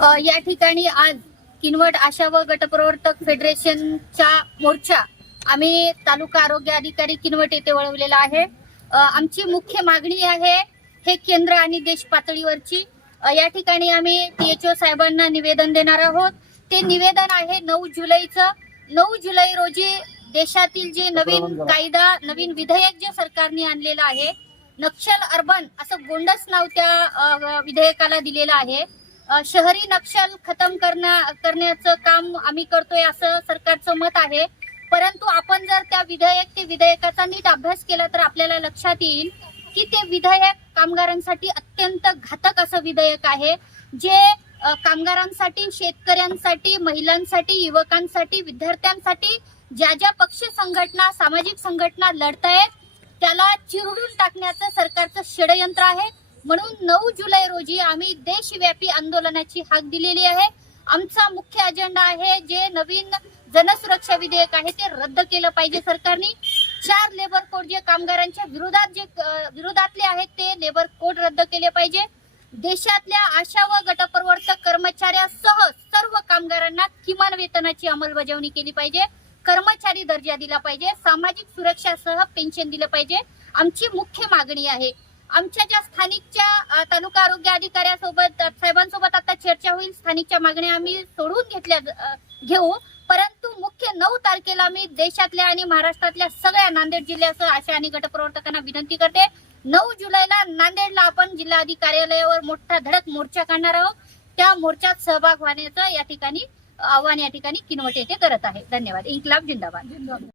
या ठिकाणी आज किनवट आशा व गटप्रवर्तक फेडरेशनचा मोर्चा आम्ही तालुका आरोग्य अधिकारी किनवट येथे वळवलेला आहे. आमची मुख्य मागणी आहे हे केंद्र आणि देश पातळीवरची. या ठिकाणी आम्ही टीएचओ साहेबांना निवेदन देणार आहोत. ते निवेदन आहे नऊ जुलैचं. नऊ जुलै रोजी देशातील जे नवीन कायदा नवीन विधेयक जे सरकारने आणलेलं आहे नक्षल अर्बन असं गोंडस नाव त्या विधेयकाला दिलेलं आहे. शहरी नक्षल खतम करण्या करण्याचं काम आम्ही करतोय असं सरकारचं मत आहे. परंतु आपण जर त्या विधेयक ते विधेयकाचा नीट अभ्यास केला तर आपल्याला लक्षात येईल की ते विधेयक कामगारांसाठी अत्यंत घातक असं विधेयक आहे. जे कामगारांसाठी शेतकऱ्यांसाठी महिलांसाठी युवकांसाठी विद्यार्थ्यांसाठी ज्या ज्या पक्ष संघटना सामाजिक संघटना लढतायत त्याला चिरडून टाकण्याचं सरकारचं षडयंत्र आहे. म्हणून नऊ जुलै रोजी आम्ही देशव्यापी आंदोलनाची हाक दिलेली आहे. आमचा मुख्य अजेंडा आहे जे नवीन जनसुरक्षा विधेयक आहे ते रद्द केलं पाहिजे सरकारने. चार लेबर कोड जे कामगारांच्या विरोधात जे विरोधातले आहेत ते लेबर कोड रद्द केले पाहिजे. देशातल्या आशा व गटप्रवर्तक कर्मचाऱ्यासह सर्व कामगारांना किमान वेतनाची अंमलबजावणी केली पाहिजे. कर्मचारी दर्जा दिला पाहिजे. सामाजिक सुरक्षासह पेन्शन दिलं पाहिजे. आमची मुख्य मागणी आहे. आमच्या ज्या स्थानिकच्या तालुका आरोग्य अधिकाऱ्यासोबत साहेबांसोबत आता चर्चा होईल. स्थानिकच्या मागण्या आम्ही सोडून घेतल्या घेऊ. परंतु मुख्य नऊ तारखेला मी देशातल्या आणि महाराष्ट्रातल्या सगळ्या नांदेड जिल्ह्यासह आशा आणि गटप्रवर्तकांना विनंती करते. नऊ जुलैला नांदेडला आपण जिल्हाधिकारी कार्यालयावर मोठा धडक मोर्चा काढणार आहोत. त्या मोर्चात सहभाग होण्याचं या ठिकाणी आव्हान या ठिकाणी किनवट येथे करत आहे. धन्यवाद. इन्कलाब जिंदाबाद.